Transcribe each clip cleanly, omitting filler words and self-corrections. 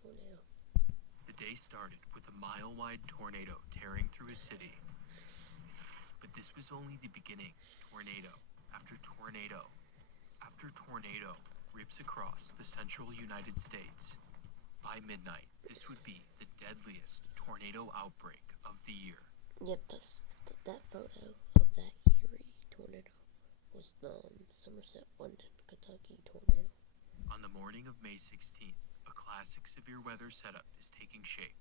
tornado. The day started with a mile-wide tornado tearing through a city. But this was only the beginning. Tornado after tornado after tornado rips across the central United States. By midnight, this would be the deadliest tornado outbreak of the year. Yep, that photo of that eerie tornado was the Somerset, London, Kentucky tornado. On the morning of May 16th, a classic severe weather setup is taking shape.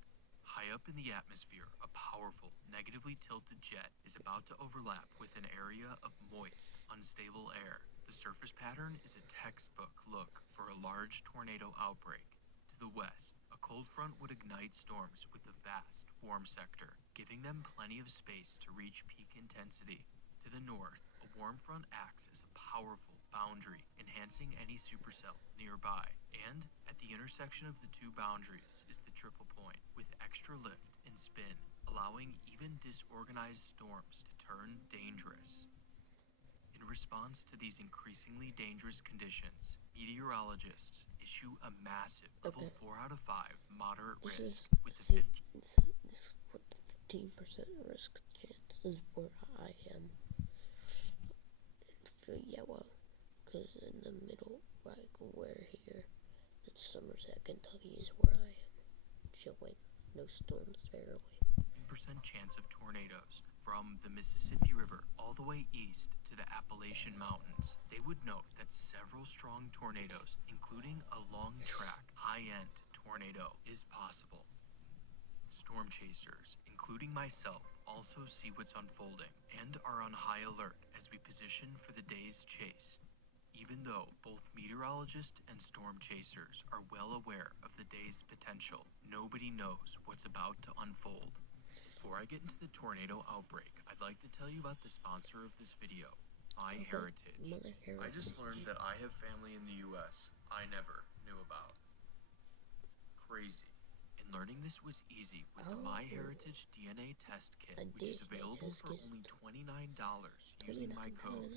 High up in the atmosphere, a powerful, negatively tilted jet is about to overlap with an area of moist, unstable air. The surface pattern is a textbook look for a large tornado outbreak. To the west, a cold front would ignite storms with the vast, warm sector, giving them plenty of space to reach peak intensity. To the north, a warm front acts as a powerful boundary, enhancing any supercell nearby. And at the intersection of the two boundaries is the triple point, with extra lift and spin, allowing even disorganized storms to turn dangerous. In response to these increasingly dangerous conditions, meteorologists issue a massive level 4 out of 5 moderate risk with the 15% risk chance is where I am. For yellow, because in the middle, like where here, it's Somerset, Kentucky is where I am. Chilling, no storms barely. 10% chance of tornadoes from the Mississippi River all the way east to the Appalachian Mountains. They would note that several strong tornadoes, including a long-track, high-end tornado, is possible. Storm chasers, including myself, also see what's unfolding and are on high alert as we position for the day's chase. Even though both meteorologists and storm chasers are well aware of the day's potential, nobody knows what's about to unfold. Before I get into the tornado outbreak, I'd like to tell you about the sponsor of this video, MyHeritage. I just learned that I have family in the US I never knew about. Crazy. And learning this was easy with the MyHeritage DNA test kit, which is available for only $29 using my code.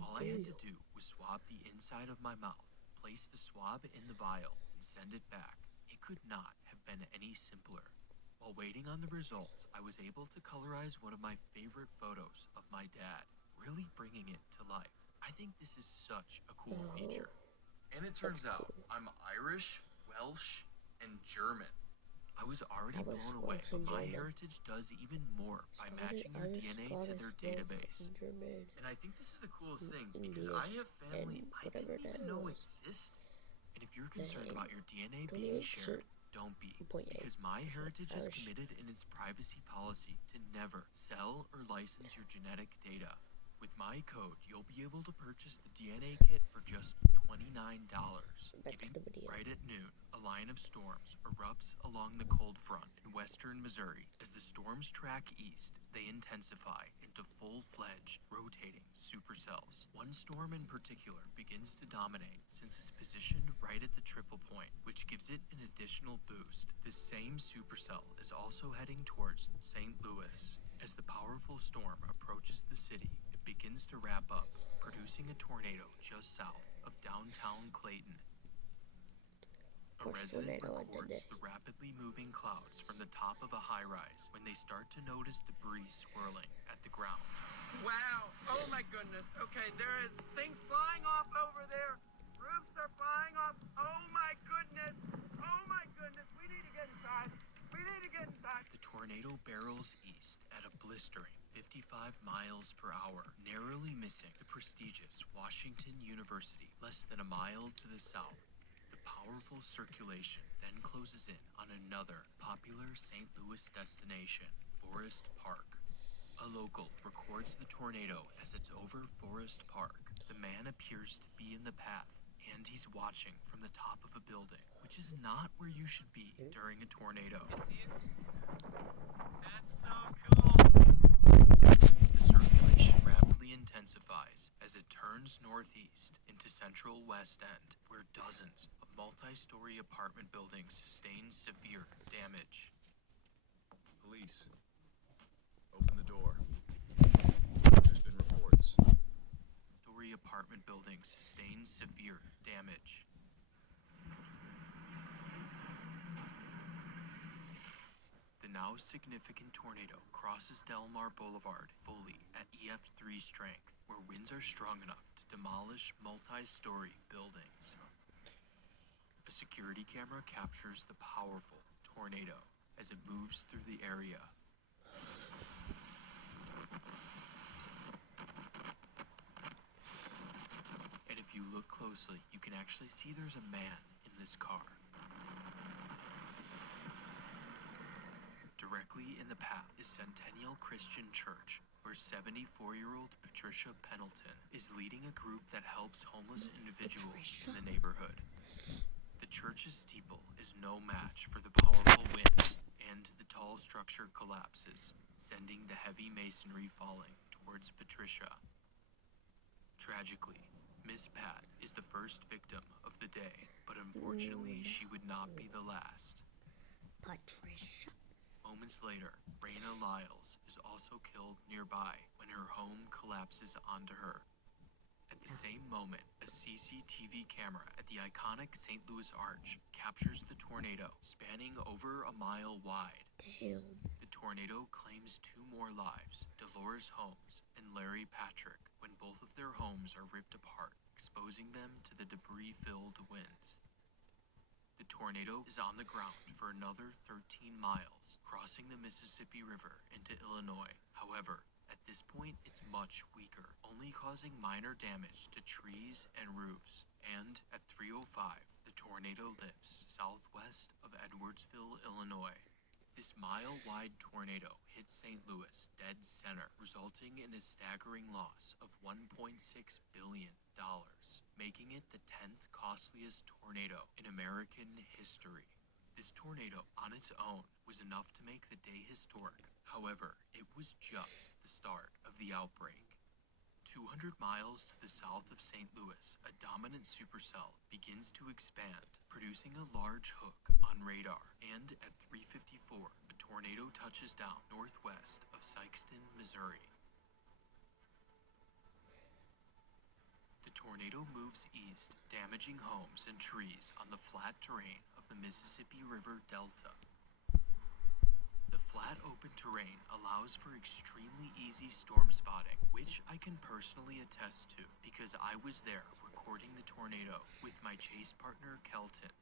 All I had to do was swab the inside of my mouth, place the swab in the vial, and send it back. It could not have been any simpler. While waiting on the results, I was able to colorize one of my favorite photos of my dad, really bringing it to life. I think this is such a cool feature. And it turns out I'm Irish, Welsh, and German. I was already blown away, but MyHeritage does even more by matching your DNA to their database. And I think this is the coolest thing, because I have family I didn't even know existed. And if you're concerned about your DNA being shared, don't be, because MyHeritage is committed in its privacy policy to never sell or license your genetic data. With my code, you'll be able to purchase the DNA kit for just $29. Giving right at noon, a line of storms erupts along the cold front in western Missouri. As the storms track east, they intensify into full-fledged, rotating supercells. One storm in particular begins to dominate since it's positioned right at the triple point, which gives it an additional boost. This same supercell is also heading towards St. Louis. As the powerful storm approaches the city, it begins to wrap up, producing a tornado just south of downtown Clayton. A resident records the rapidly moving clouds from the top of a high-rise when they start to notice debris swirling at the ground. Wow! Oh my goodness. Okay, there is things flying off over there. Roofs are flying off. Oh my goodness. Oh my goodness. We need to get inside. We need to get inside. The tornado barrels east at a blistering 55 miles per hour, narrowly missing the prestigious Washington University less than a mile to the south. The powerful circulation then closes in on another popular St. Louis destination, Forest Park. A local records the tornado as it's over Forest Park. The man appears to be in the path, and he's watching from the top of a building, which is not where you should be during a tornado. See it? That's so cool. The circulation rapidly intensifies as it turns northeast into central West End, where dozens of multi-story apartment buildings sustain severe damage. Police, open the door. There's been reports. Story apartment buildings sustain severe damage. most significant tornado crosses Del Mar Boulevard fully at EF3 strength, where winds are strong enough to demolish multi-story buildings. A security camera captures the powerful tornado as it moves through the area. And if you look closely, you can actually see there's a man in this car. Directly in the path is Centennial Christian Church, where 74-year-old Patricia Pendleton is leading a group that helps homeless individuals in the neighborhood. The church's steeple is no match for the powerful winds, and the tall structure collapses, sending the heavy masonry falling towards Patricia. Tragically, Miss Pat is the first victim of the day, but unfortunately she would not be the last. Patricia. Moments later, Raina Lyles is also killed nearby when her home collapses onto her. At the same moment, a CCTV camera at the iconic St. Louis Arch captures the tornado, spanning over a mile wide. Damn. The tornado claims 2 more lives, Dolores Holmes and Larry Patrick, when both of their homes are ripped apart, exposing them to the debris-filled winds. The tornado is on the ground for another 13 miles, crossing the Mississippi River into Illinois. However, at this point, it's much weaker, only causing minor damage to trees and roofs. And at 3:05, the tornado lifts southwest of Edwardsville, Illinois. This mile-wide tornado hit St. Louis dead center, resulting in a staggering loss of $1.6 billion, making it the 10th costliest tornado in American history. This tornado on its own was enough to make the day historic. However, it was just the start of the outbreak. 200 miles to the south of St. Louis, a dominant supercell begins to expand, producing a large hook on radar, and at 3:54, a tornado touches down northwest of Sikeston, Missouri. The tornado moves east, damaging homes and trees on the flat terrain of the Mississippi River Delta. The flat open terrain allows for extremely easy storm spotting, which I can personally attest to because I was there recording the tornado with my chase partner Kelton.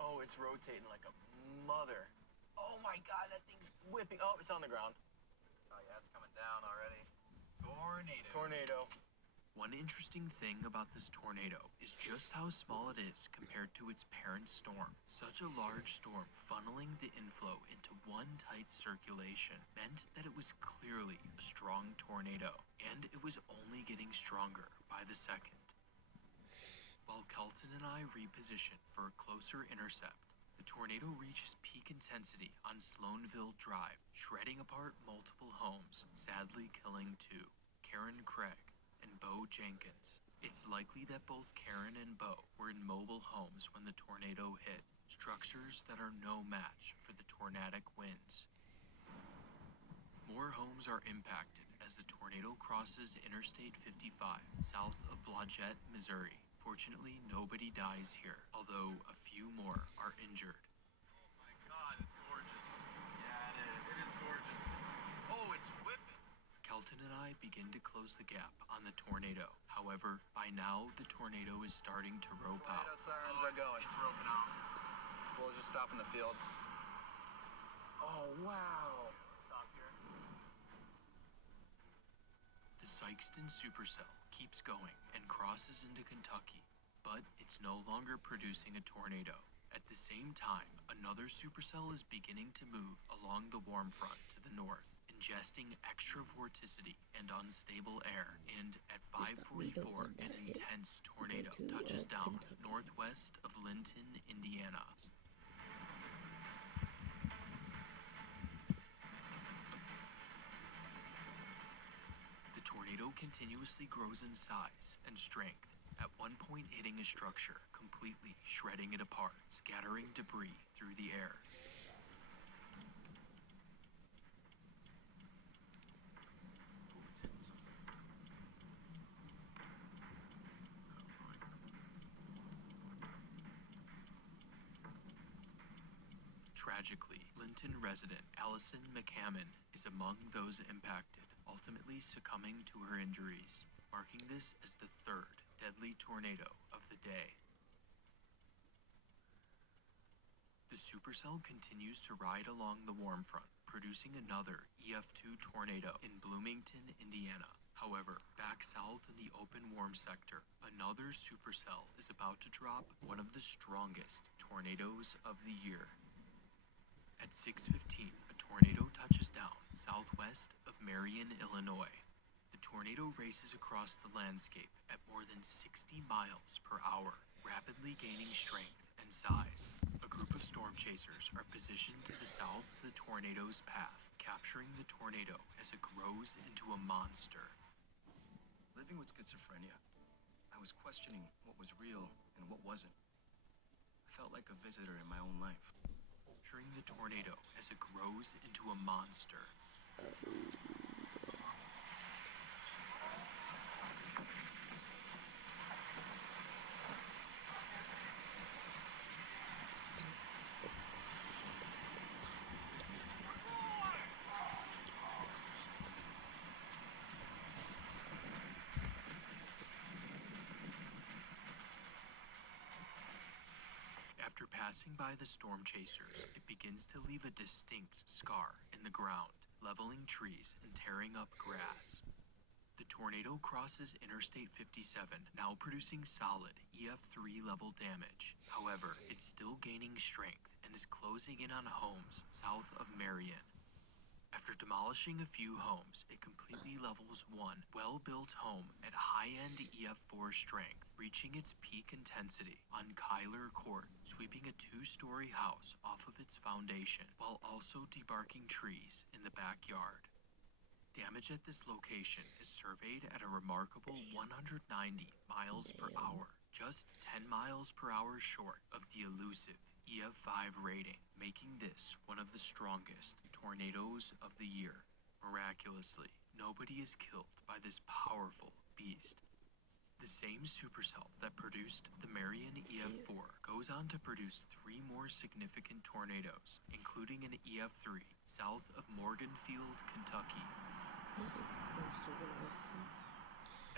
Oh, it's rotating like a mother. Oh my god, that thing's whipping. Oh, it's on the ground. Oh yeah, it's coming down already. Tornado. One interesting thing about this tornado is just how small it is compared to its parent storm. Such a large storm funneling the inflow into one tight circulation meant that it was clearly a strong tornado, and it was only getting stronger by the second. While Kelton and I reposition for a closer intercept, the tornado reaches peak intensity on Sloanville Drive, shredding apart multiple homes, sadly killing 2, Karen Craig and Bo Jenkins. It's likely that both Karen and Bo were in mobile homes when the tornado hit, structures that are no match for the tornadic winds. More homes are impacted as the tornado crosses Interstate 55 south of Blodgett, Missouri. Fortunately, nobody dies here, although a few more are injured. Oh my god, it's gorgeous. Yeah, it is. It is gorgeous. Oh, it's whipping. Kelton and I begin to close the gap on the tornado. However, by now, the tornado is starting to rope out. Tornado sirens are going. It's roping out. We'll just stop in the field. Oh, wow. Let's stop here. The Sikeston supercell keeps going and crosses into Kentucky, but it's no longer producing a tornado. At the same time, another supercell is beginning to move along the warm front to the north, ingesting extra vorticity and unstable air, and at 5:44, an intense tornado touches down northwest of Linton, Indiana. The tornado continuously grows in size and strength, at one point hitting a structure, completely shredding it apart, scattering debris through the air. Oh, it's hitting something. Tragically, Linton resident Allison McCammon is among those impacted, ultimately succumbing to her injuries, marking this as the third deadly tornado of the day. The supercell continues to ride along the warm front, producing another EF2 tornado in Bloomington, Indiana. However, back south in the open warm sector, another supercell is about to drop one of the strongest tornadoes of the year. At 6:15, a tornado touches down southwest of Marion, Illinois. The tornado races across the landscape at more than 60 miles per hour, rapidly gaining strength and size. A group of storm chasers are positioned to the south of the tornado's path, capturing the tornado as it grows into a monster. Living with schizophrenia, I was questioning what was real and what wasn't. I felt like a visitor in my own life. Capturing the tornado as it grows into a monster. After passing by the storm chasers, it begins to leave a distinct scar in the ground, leveling trees and tearing up grass. The tornado crosses Interstate 57, now producing solid EF3 level damage. However, it's still gaining strength and is closing in on homes south of Marion. After demolishing a few homes, it completely levels one well-built home at high-end EF4 strength, reaching its peak intensity on Kyler Court, sweeping a two-story house off of its foundation, while also debarking trees in the backyard. Damage at this location is surveyed at a remarkable 190 miles per hour, just 10 miles per hour short of the elusive EF5 rating, making this one of the strongest tornadoes of the year. Miraculously, nobody is killed by this powerful beast. The same supercell that produced the Marion EF4 goes on to produce three more significant tornadoes, including an EF3 south of Morganfield, Kentucky.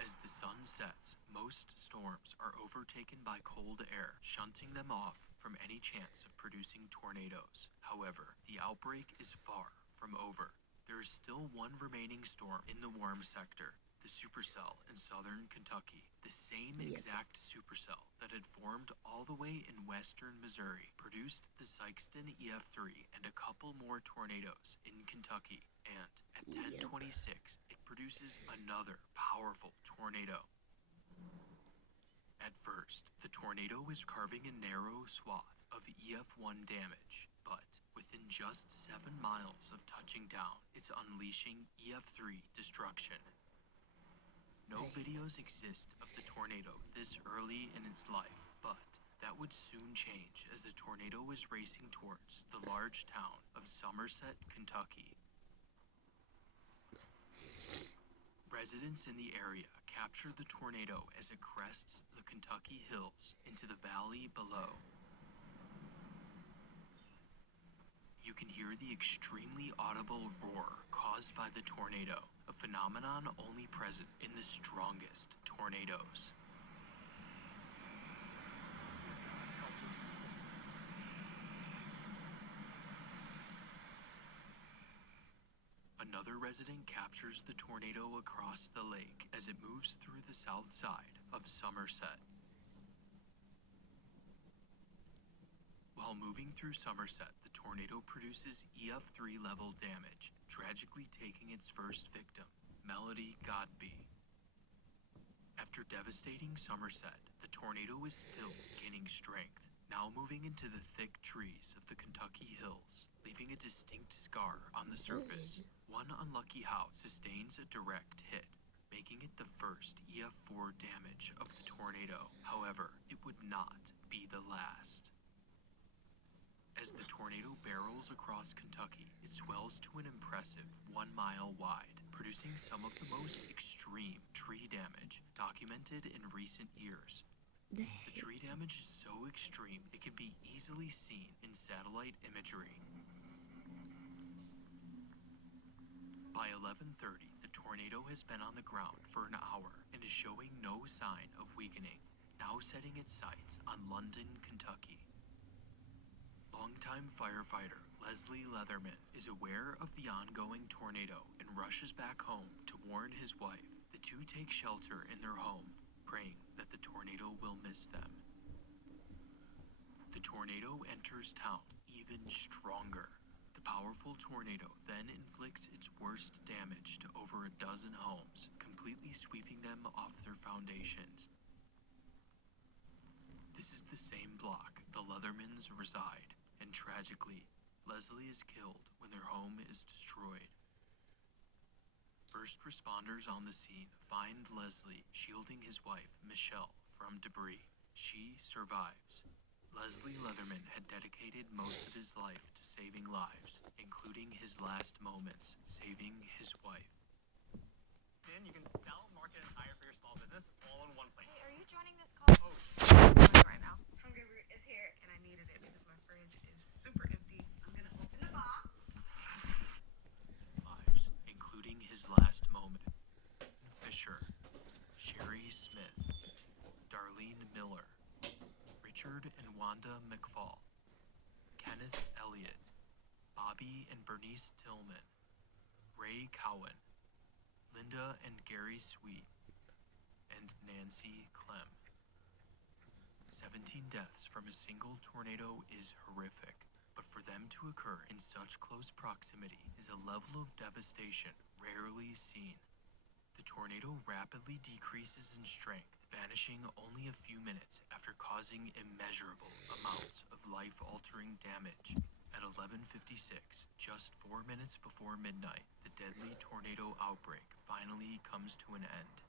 As the sun sets, most storms are overtaken by cold air, shunting them off from any chance of producing tornadoes. However, the outbreak is far from over. There is still one remaining storm in the warm sector, the supercell in southern Kentucky. The same exact supercell that had formed all the way in western Missouri produced the Sykeston EF3 and a couple more tornadoes in Kentucky. And at 10:26, it produces another powerful tornado. At first, the tornado is carving a narrow swath of EF1 damage, but within just 7 miles of touching down, it's unleashing EF3 destruction. No videos exist of the tornado this early in its life, but that would soon change as the tornado is racing towards the large town of Somerset, Kentucky. Residents in the area capture the tornado as it crests the Kentucky hills into the valley below. You can hear the extremely audible roar caused by the tornado, a phenomenon only present in the strongest tornadoes. Another resident captures the tornado across the lake as it moves through the south side of Somerset. While moving through Somerset, the tornado produces EF3 level damage, tragically taking its first victim, Melody Godby. After devastating Somerset, the tornado is still gaining strength, now moving into the thick trees of the Kentucky hills, leaving a distinct scar on the surface. One unlucky house sustains a direct hit, making it the first EF4 damage of the tornado. However, it would not be the last. As the tornado barrels across Kentucky, it swells to an impressive 1 mile wide, producing some of the most extreme tree damage documented in recent years. The tree damage is so extreme it can be easily seen in satellite imagery. By 11:30, the tornado has been on the ground for an hour and is showing no sign of weakening, now setting its sights on London, Kentucky. Longtime firefighter Leslie Leatherman is aware of the ongoing tornado and rushes back home to warn his wife. The two take shelter in their home, praying that the tornado will miss them. The tornado enters town even stronger. The powerful tornado then inflicts its worst damage to over a dozen homes, completely sweeping them off their foundations. This is the same block the Leathermans reside, and tragically, Leslie is killed when their home is destroyed. First responders on the scene find Leslie shielding his wife, Michelle, from debris. She survives. Leslie Leatherman had dedicated most of his life to saving lives, including his last moments saving his wife. Then you can sell, market, and hire for your small business all in one place. Hey, are you joining this call? Oh, shit. I'm doing it right now. From Good Root is here, and I needed it because my fridge is super empty. I'm gonna open the box. Lives, including his last moment. Fisher, Sherry Smith, Darlene Miller, Richard and Wanda McFall, Kenneth Elliott, Bobby and Bernice Tillman, Ray Cowan, Linda and Gary Sweet, and Nancy Clem. 17 deaths from a single tornado is horrific, but for them to occur in such close proximity is a level of devastation rarely seen. The tornado rapidly decreases in strength, vanishing only a few minutes after causing immeasurable amounts of life-altering damage. At 11:56, just 4 minutes before midnight, the deadly tornado outbreak finally comes to an end.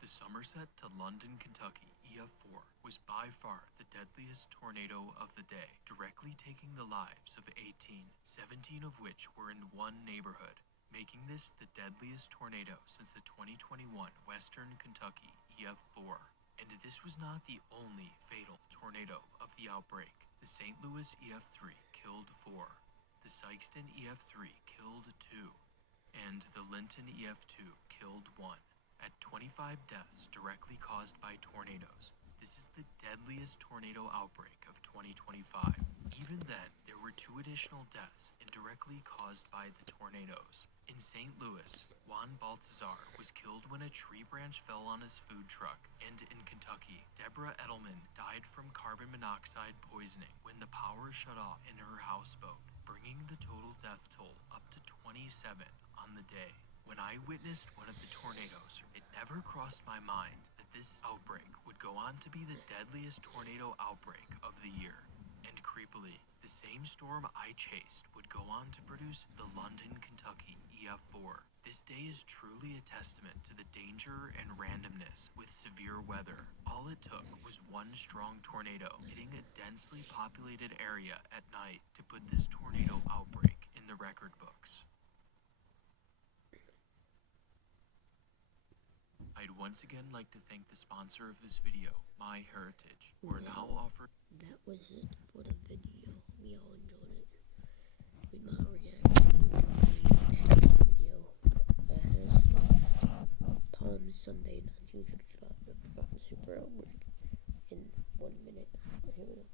The Somerset to London, Kentucky EF4 was by far the deadliest tornado of the day, directly taking the lives of 18, 17 of which were in one neighborhood, making this the deadliest tornado since the 2021 Western Kentucky EF4. And this was not the only fatal tornado of the outbreak. The St. Louis EF3 killed 4, the Sikeston EF3 killed 2, and the Linton EF2 killed 1. At 25 deaths directly caused by tornadoes, this is the deadliest tornado outbreak of 2025. Even then, there were 2 additional deaths indirectly caused by the tornadoes. In St. Louis, Juan Baltazar was killed when a tree branch fell on his food truck, and in Kentucky, Deborah Edelman died from carbon monoxide poisoning when the power shut off in her houseboat, bringing the total death toll up to 27 on the day. When I witnessed one of the tornadoes, it never crossed my mind that this outbreak would go on to be the deadliest tornado outbreak of the year. And creepily, the same storm I chased would go on to produce the London, Kentucky EF4. This day is truly a testament to the danger and randomness with severe weather. All it took was one strong tornado hitting a densely populated area at night to put this tornado outbreak in the record books. I'd once again like to thank the sponsor of this video, MyHeritage. We're now offering... That was it for the video. We all enjoyed it. We might react to the next video. Here's Palm Sunday 1955. The Forgotten Super Outbreak in 1 minute. Here we go.